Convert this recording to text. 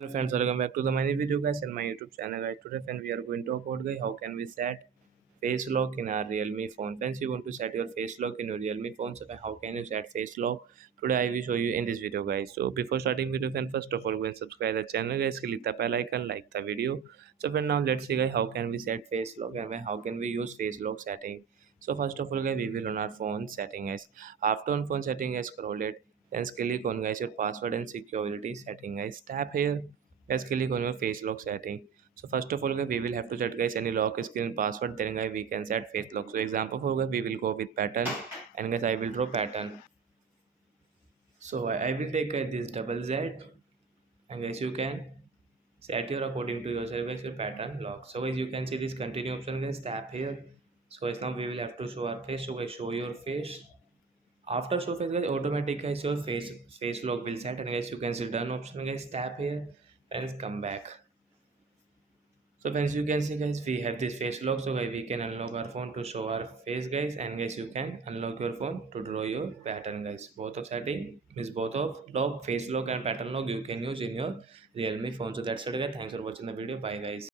Hello friends, welcome back to the my new video guys and my YouTube channel guys. Today friends we are going to talk about guys how can we set face lock in our Realme phone. Friends, you want to set your face lock in your Realme phone, so how can you set face lock? Today I will show you in this video guys. So before starting video friend, first of all go and subscribe the channel guys, click the bell icon, like the video. So friend, now let's see guys how can we set face lock and how can we use face lock setting. So first of all guys we will on our phone setting guys. After on phone setting guys, scroll it, then click on guys your password and security setting guys. Tap here, guys click on your face lock setting. So first of all guys, we will have to set guys any lock screen password, then guys we can set face lock. So example for guys we will go with pattern, and guys I will draw pattern. So I will take this double Z, and guys you can set your according to yourself guys your pattern lock. So guys you can see this continue option guys, tap here. So guys now we will have to show our face. So guys show your face. After show face guys, automatic guys your face lock will set, and guys you can see done option guys, tap here and come back. So friends, you can see guys, we have this face lock. So guys, we can unlock our phone to show our face guys, and guys, you can unlock your phone to draw your pattern guys. Both of setting means both of lock, face lock and pattern lock you can use in your Realme phone. So that's it guys. Thanks for watching the video. Bye guys.